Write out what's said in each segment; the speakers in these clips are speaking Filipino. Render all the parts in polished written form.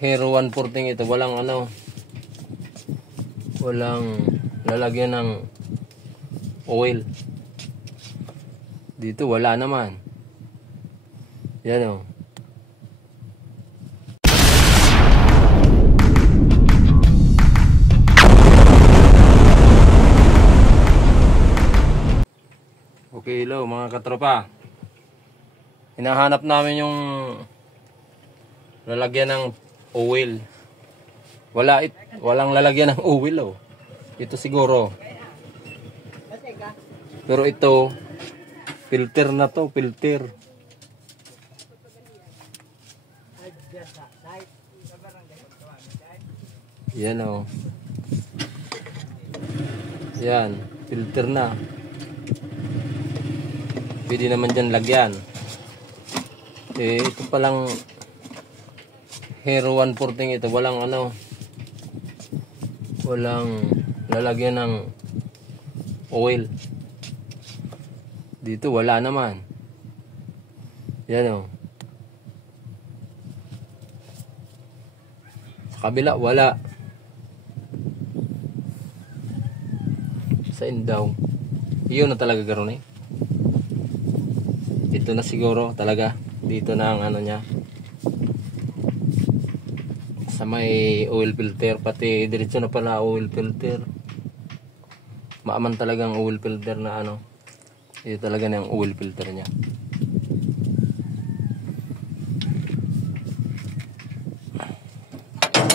Hero 114 ito, walang ano, walang lalagyan ng oil. Dito wala naman. Yan o. Okay, hello mga katropa. Hinahanap namin yung lalagyan ng oil. Walang lalagyan ng oil oh. Ito siguro. Pero ito filter na to, filter. Yan oh. Yan, filter na. Pwede naman dyan lagyan. Ito palang Hero 114 ito, walang ano, walang lalagyan ng oil. Dito wala naman. Yan o. Sa kabila wala. Saan daw? Iyon na talaga garon eh. Ito na siguro talaga. Dito na ang ano niya. Sa may oil filter, pati diretso na pala oil filter. Maaman talagang oil filter na ano. Ito talaga na yung oil filter niya.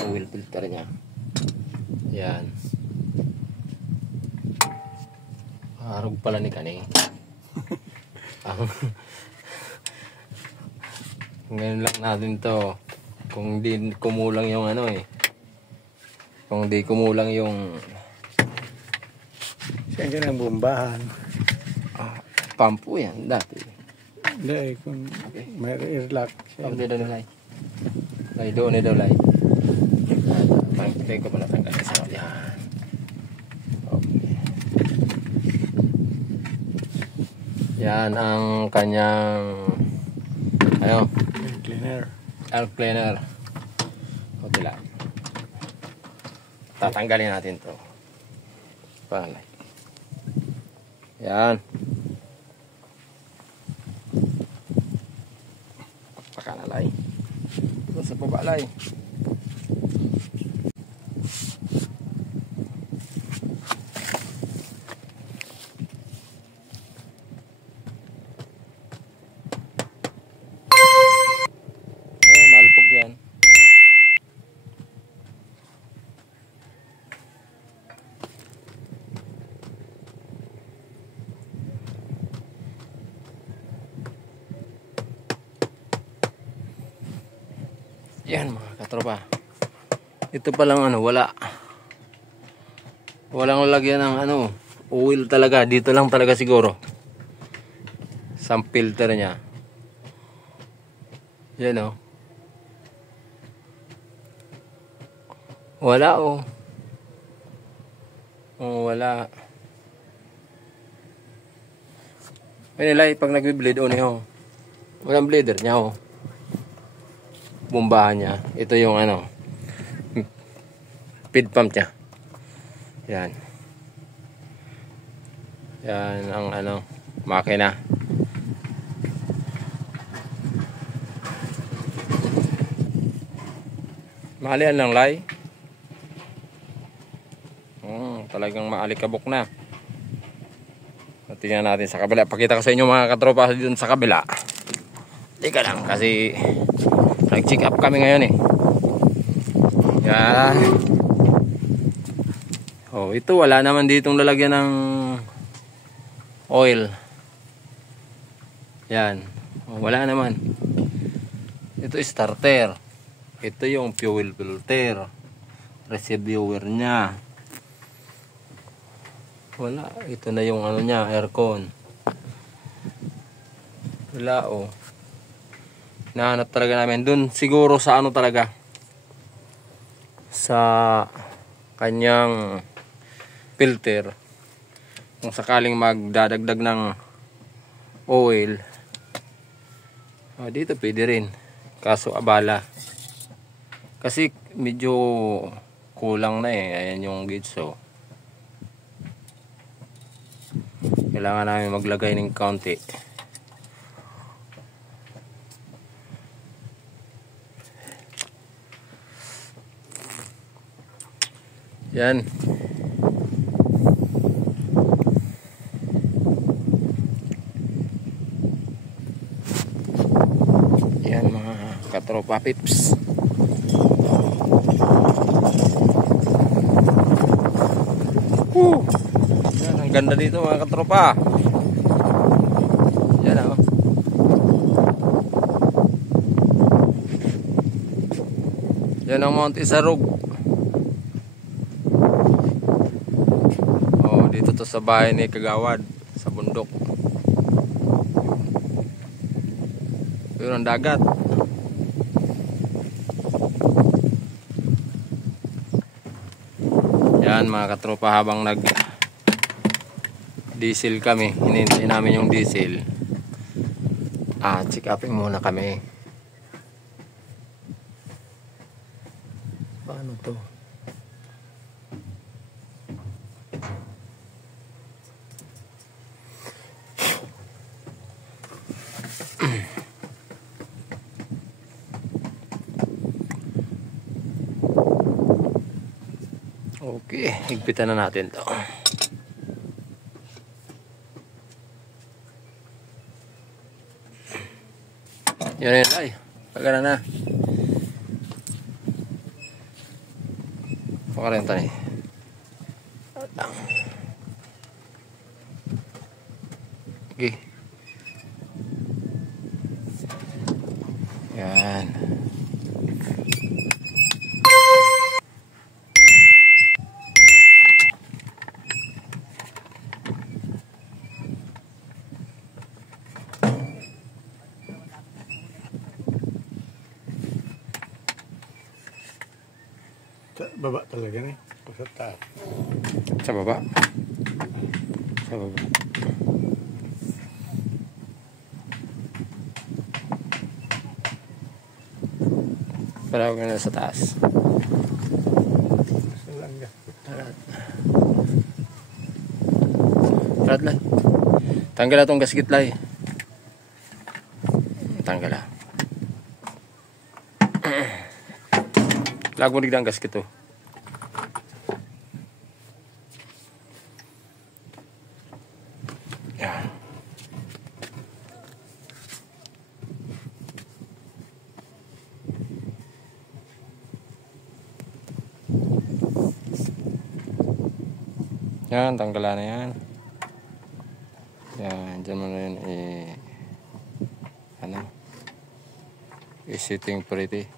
Oil filter niya. Yan. Harog pala ni Kani. Ngayon lang natin to. Kung di kumulang yung ano eh. Kung di kumulang yung siyempre ng bombahan. Pampo yan dati. Hindi, kung Okay. may airlock siya. Pag dito na lay. Lay doon daw lay. Pag ko pala tanggal sa yan. Okay. Yan ang kanyang ano? Air cleaner. Air cleaner. Okay lang. Tatanggalin natin to. Palay. Yan. Pakanalay. Sa pabalay. Malpog yan. Yan mga katropa. Ito palang ano, walang lalagyan ng ano, oil talaga. Dito lang talaga siguro. Sa filter niya. Yan o. Wala oh. Oh, wala. May nilay pag nagbi-bleed o niyo. Walang bleeder niya oh. Bombahan niya. Ito yung ano, feed pump niya. Yan. Yan ang ano, makina. Mahalian lang lay. Talagang maalikabok na. Tingnan natin sa kabila. Pakita ko sa inyo mga katropa dito sa kabila. Teka lang kasi nag-check up kami ngayon eh. Yan. Oh, ito wala naman ditong lalagyan ng oil. Yan. Oh, wala naman. Ito starter. Ito yung fuel filter. Receiver niya. Wala. Ito na yung ano niya, aircon. Wala oh. Nahanap talaga namin dun siguro sa ano talaga, sa kanyang filter, kung sakaling magdadagdag ng oil. Dito pwede rin, kaso abala Kasi medyo kulang na eh. Ayan yung gauge, so kailangan namin maglagay ng kaunti. Yan. Yan mga katropa pips. Yan, ang ganda dito mga katropa. Yan oh. Yan ang Mount Isarog. Oh, dito to sa bahay ni Kagawad sa bundok. Yun ang dagat. Yan mga katropa, habang nag diesel kami, hinihintay namin yung diesel. Check upin muna kami. Paano to? Okay, higpitan na natin to. Yan yun ay, pagana na. Pakarenta ni. Okay. Yan. Sa baba talaga ni. Sa taas. Sa baba. Sa baba. Para huwag na sa taas. Sa langga. Parat lang. Tanggal na itong gasket lang. Tanggal na. Lago nigdang gasket to. Yan. Yan, tanggalan na yan. Yan, dyan mo na yun ano? I-sitting pretty.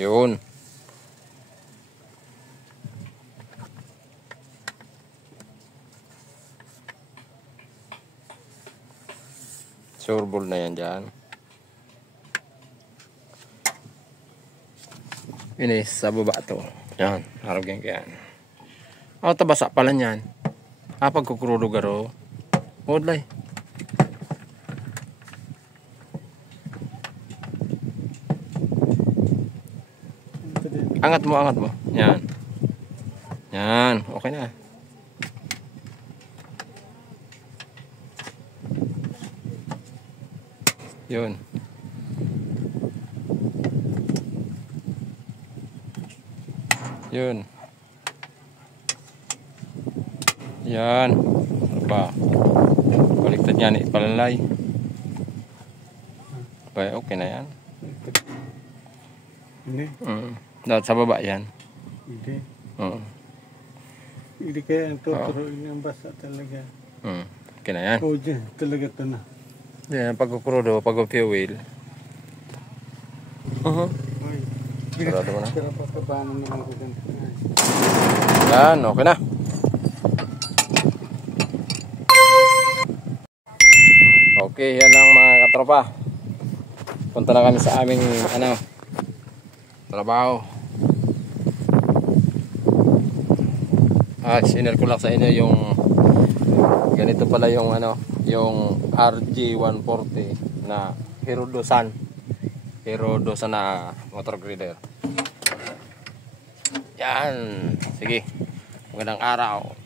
Yun. Sureball na yan dyan. Ini sa baba to. Yan. Harap yan kaya. Tabasa pala yan. Pagkukrudo garo. Udlay. Angat mo, angat mo. Yan. Yan. Okay na. Yun. Yun. Yan. Ano pa? Baliktad yan. Ipalalay. Okay na yan. Hindi. Dapat sa baba yan. Hindi. Hindi kaya ang tuturuin ang basa talaga. Okay na yan. Oo, dyan. Talaga ito na. Yan, pagkukrudo, pag-fuel. Ay. Sarado mo na. Pero pagkabanan naman ko dyan. Yan, okay na. Okay, yan lang mga katropa. Punta na kami sa aming trabaho. Sinare ko lang sa inyo yung ganito pala yung ano, yung RG140 na Hirodosan na motor grader. Yan, sige, magandang araw.